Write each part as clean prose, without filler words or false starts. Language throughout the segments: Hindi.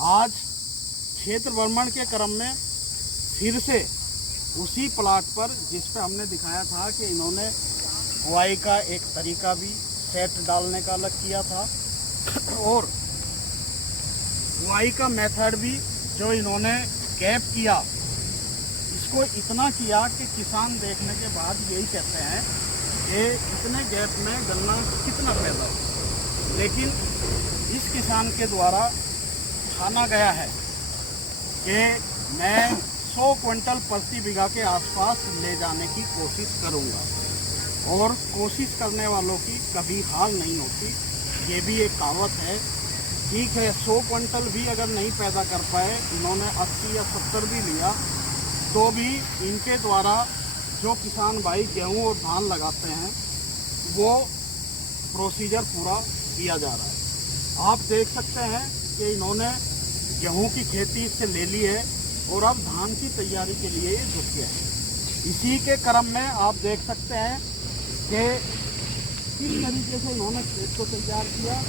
आज क्षेत्र भ्रमण के क्रम में फिर से उसी प्लाट पर जिस पे हमने दिखाया था कि इन्होंने बुआई का एक तरीका भी सेट डालने का अलग किया था और बुआई का मेथड भी जो इन्होंने गैप किया, इसको इतना किया कि किसान देखने के बाद यही कहते हैं कि इतने गैप में गन्ना कितना पैदा हो। लेकिन इस किसान के द्वारा ठाना गया है कि मैं 100 क्विंटल प्रति बीघा के आसपास ले जाने की कोशिश करूंगा, और कोशिश करने वालों की कभी हार नहीं होती। ये भी एक कहावत है। ठीक है, 100 क्विंटल भी अगर नहीं पैदा कर पाए, इन्होंने 80 या 70 भी लिया, तो भी इनके द्वारा जो किसान भाई गेहूं और धान लगाते हैं वो प्रोसीजर पूरा किया जा रहा है। आप देख सकते हैं कि इन्होंने गेहूं की खेती इससे ले ली है और अब धान की तैयारी के लिए जुट गए हैं। इसी के क्रम में आप देख सकते हैं कि किस तरीके से इन्होंने खेत को तैयार किया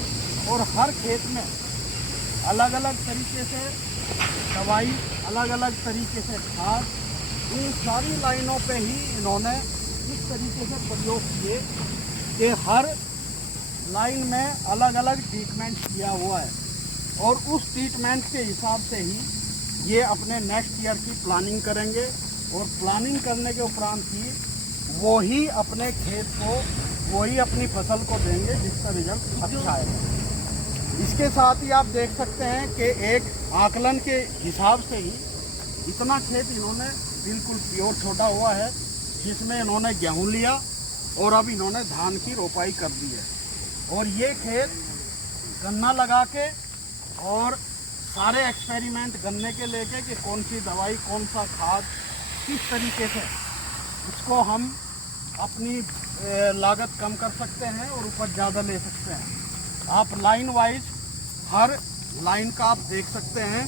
और हर खेत में अलग अलग तरीके से दवाई, अलग अलग तरीके से खाद, इन सारी लाइनों पे ही इन्होंने इस तरीके से प्रयोग किए कि हर लाइन में अलग अलग ट्रीटमेंट किया हुआ है, और उस ट्रीटमेंट के हिसाब से ही ये अपने नेक्स्ट ईयर की प्लानिंग करेंगे, और प्लानिंग करने के उपरांत ही वो ही अपने खेत को, वो ही अपनी फसल को देंगे जिसका रिजल्ट अच्छा आएगा। इसके साथ ही आप देख सकते हैं कि एक आकलन के हिसाब से ही इतना खेत इन्होंने बिल्कुल प्योर छोड़ा हुआ है, जिसमें इन्होंने गेहूं लिया और अब इन्होंने धान की रोपाई कर दी है। और ये खेत गन्ना लगा के और सारे एक्सपेरिमेंट गन्ने के लेके कि कौन सी दवाई, कौन सा खाद, किस तरीके से उसको हम अपनी लागत कम कर सकते हैं और उपज ज़्यादा ले सकते हैं। आप लाइन वाइज हर लाइन का आप देख सकते हैं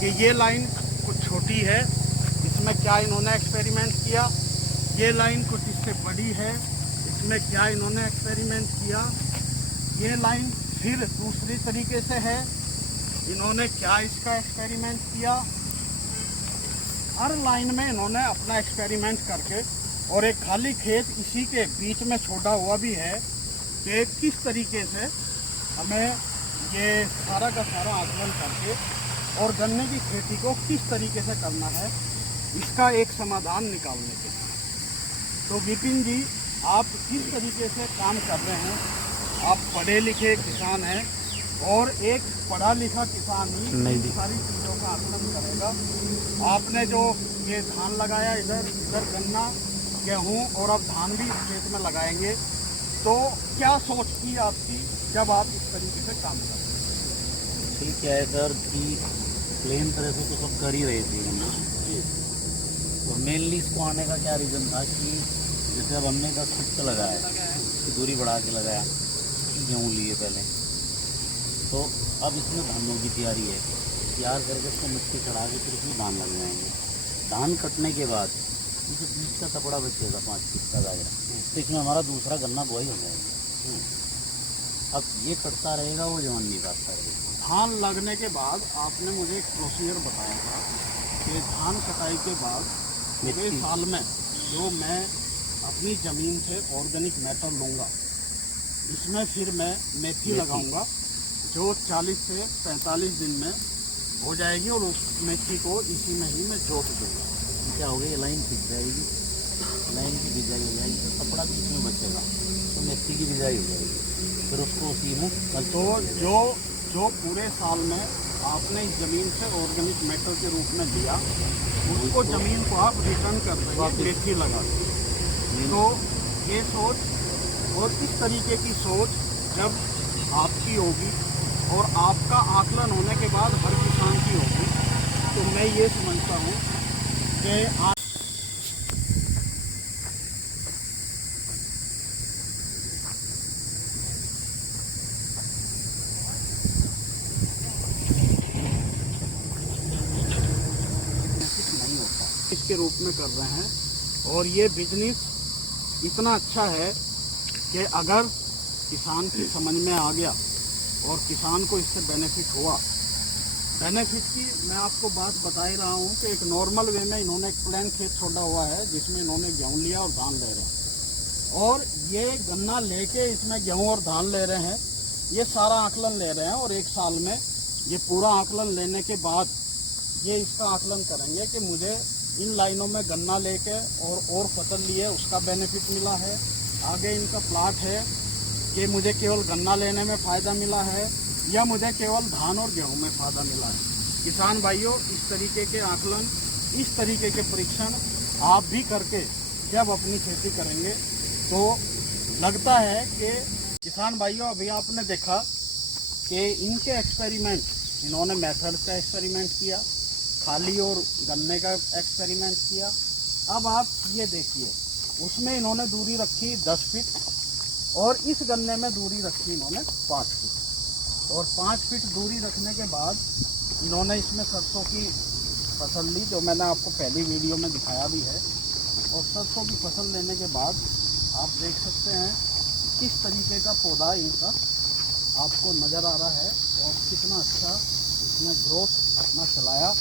कि ये लाइन कुछ छोटी है, इसमें क्या इन्होंने एक्सपेरिमेंट किया, ये लाइन कुछ इससे बड़ी है, इसमें क्या इन्होंने एक्सपेरिमेंट किया, ये लाइन फिर दूसरी तरीके से है, इन्होंने क्या इसका एक्सपेरिमेंट किया। हर लाइन में इन्होंने अपना एक्सपेरिमेंट करके, और एक खाली खेत इसी के बीच में छोड़ा हुआ भी है कि किस तरीके से हमें ये सारा का सारा आकलन करके और गन्ने की खेती को किस तरीके से करना है, इसका एक समाधान निकालने के लिए। तो विपिन जी, आप किस तरीके से काम कर रहे हैं? आप पढ़े लिखे किसान हैं, और एक पढ़ा लिखा किसान ही सारी चीज़ों का आकलन करेगा। आपने जो ये धान लगाया, इधर गन्ना, गेहूं और अब धान भी इस खेत में लगाएंगे, तो क्या सोच थी आपकी जब आप इस तरीके से काम कर रहे हैं? ठीक है सर, कि प्लेन तरह से तो सब कर ही रहे थे हम, तो मेनली इसको आने का क्या रीज़न था कि जैसे अब हमने 10 फुट का लगाया, तो दूरी बढ़ा के लगाया, गेहूँ लिए पहले, तो अब इसमें धानों की तैयारी है। तैयार करके उसको मिट्टी चढ़ा के फिर उसमें धान लग जाएंगे। धान कटने के बाद जैसे बीच का कपड़ा बचेगा 5 फीट का दायरा, तो इसमें हमारा दूसरा गन्ना बुआई हो जाएगा। अब ये कटता रहेगा, वो जवान नहीं काटता रहेगा। धान लगने के बाद आपने मुझे एक प्रोसीजर बताया था कि धान कटाई के बाद अगले साल में जो मैं अपनी ज़मीन से ऑर्गेनिक मैटर लूँगा, इसमें फिर मैं मेथी लगाऊंगा, जो 40 से 45 दिन में हो जाएगी, और उस मेथी को इसी में ही मैं जोत दूँगा। क्या हो गया, ये लाइन खिंच जाएगी, लाइन की बिजाई हो जाएगी, तो कपड़ा भी इसमें बचेगा, तो मेथी की बिजाई हो जाएगी, फिर उसको उसी में। तो जो पूरे साल में आपने इस ज़मीन से ऑर्गेनिक मैटर के रूप में लिया, उसको ज़मीन को आप रिटर्न कर देंगे मेथी लगा के। तो ये सोच और इस तरीके की सोच जब आपकी होगी और आपका आकलन होने के बाद हर किसान की होगी, तो मैं ये समझता हूँ कि आप के रूप में कर रहे हैं, और ये बिजनेस इतना अच्छा है कि अगर किसान की समझ में आ गया और किसान को इससे बेनिफिट हुआ, बेनिफिट की मैं आपको बात बता ही रहा हूँ कि एक नॉर्मल वे में इन्होंने एक प्लेन खेत छोड़ा हुआ है जिसमें इन्होंने गेहूँ लिया और धान ले रहे हैं, और ये गन्ना लेके इसमें गेहूँ और धान ले रहे हैं। ये सारा आकलन ले रहे हैं और एक साल में ये पूरा आकलन लेने के बाद ये इसका आकलन करेंगे कि मुझे इन लाइनों में गन्ना लेके और फसल लिए उसका बेनिफिट मिला है, आगे इनका प्लाट है कि मुझे केवल गन्ना लेने में फ़ायदा मिला है या मुझे केवल धान और गेहूं में फ़ायदा मिला है। किसान भाइयों, इस तरीके के आकलन, इस तरीके के परीक्षण आप भी करके जब अपनी खेती करेंगे तो लगता है कि किसान भाइयों, अभी आपने देखा कि इनके एक्सपेरिमेंट, इन्होंने मेथड का एक्सपेरिमेंट किया, खाली और गन्ने का एक्सपेरिमेंट किया। अब आप ये देखिए, उसमें इन्होंने दूरी रखी 10 फीट और इस गन्ने में दूरी रखी इन्होंने 5 फीट, और 5 फीट दूरी रखने के बाद इन्होंने इसमें सरसों की फसल ली, जो मैंने आपको पहली वीडियो में दिखाया भी है। और सरसों की फसल लेने के बाद आप देख सकते हैं किस तरीके का पौधा इनका आपको नज़र आ रहा है और कितना अच्छा इसने ग्रोथ अपना चलाया।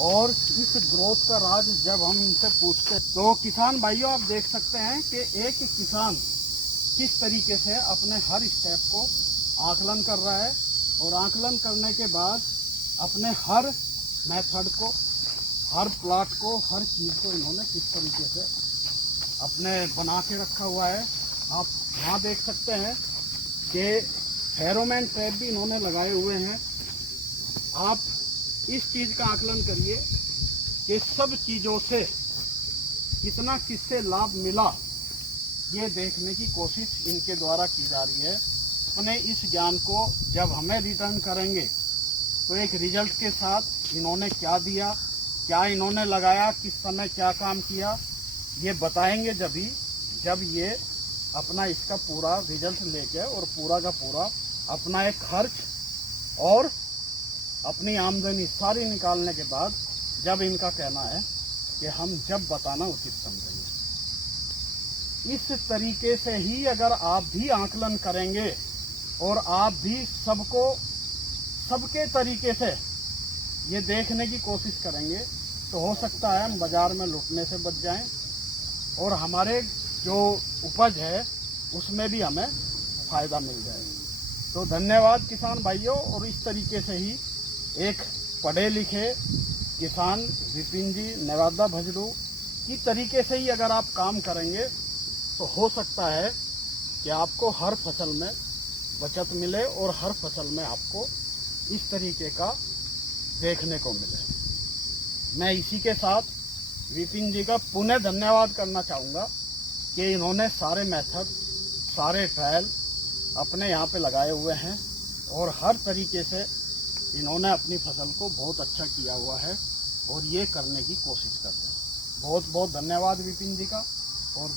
और इस ग्रोथ का राज जब हम इनसे पूछते हैं तो किसान भाइयों, आप देख सकते हैं कि एक किसान किस तरीके से अपने हर स्टेप को आकलन कर रहा है, और आकलन करने के बाद अपने हर मेथड को, हर प्लाट को, हर चीज़ को इन्होंने किस तरीके से अपने बना के रखा हुआ है। आप यहाँ देख सकते हैं कि फेरोमोन ट्रैप भी इन्होंने लगाए हुए हैं। आप इस चीज़ का आकलन करिए कि सब चीज़ों से कितना किससे लाभ मिला, ये देखने की कोशिश इनके द्वारा की जा रही है। अपने इस ज्ञान को जब हमें रिटर्न करेंगे तो एक रिजल्ट के साथ इन्होंने क्या दिया, क्या इन्होंने लगाया, किस समय क्या काम किया, ये बताएंगे जब ये अपना इसका पूरा रिजल्ट लेके और पूरा का पूरा अपना एक खर्च और अपनी आमदनी सारी निकालने के बाद जब इनका कहना है कि हम जब बताना उचित समझेंगे। इस तरीके से ही अगर आप भी आकलन करेंगे और आप भी सबके तरीके से ये देखने की कोशिश करेंगे तो हो सकता है हम बाज़ार में लुटने से बच जाएं और हमारे जो उपज है उसमें भी हमें फ़ायदा मिल जाए। तो धन्यवाद किसान भाइयों। और इस तरीके से ही एक पढ़े लिखे किसान विपिन जी नेवादा भजरू की तरीके से ही अगर आप काम करेंगे तो हो सकता है कि आपको हर फसल में बचत मिले और हर फसल में आपको इस तरीके का देखने को मिले। मैं इसी के साथ विपिन जी का पुनः धन्यवाद करना चाहूँगा कि इन्होंने सारे मेथड, सारे ट्रायल अपने यहाँ पे लगाए हुए हैं और हर तरीके से इन्होंने अपनी फसल को बहुत अच्छा किया हुआ है और ये करने की कोशिश करते हैं। बहुत बहुत धन्यवाद विपिन जी का। और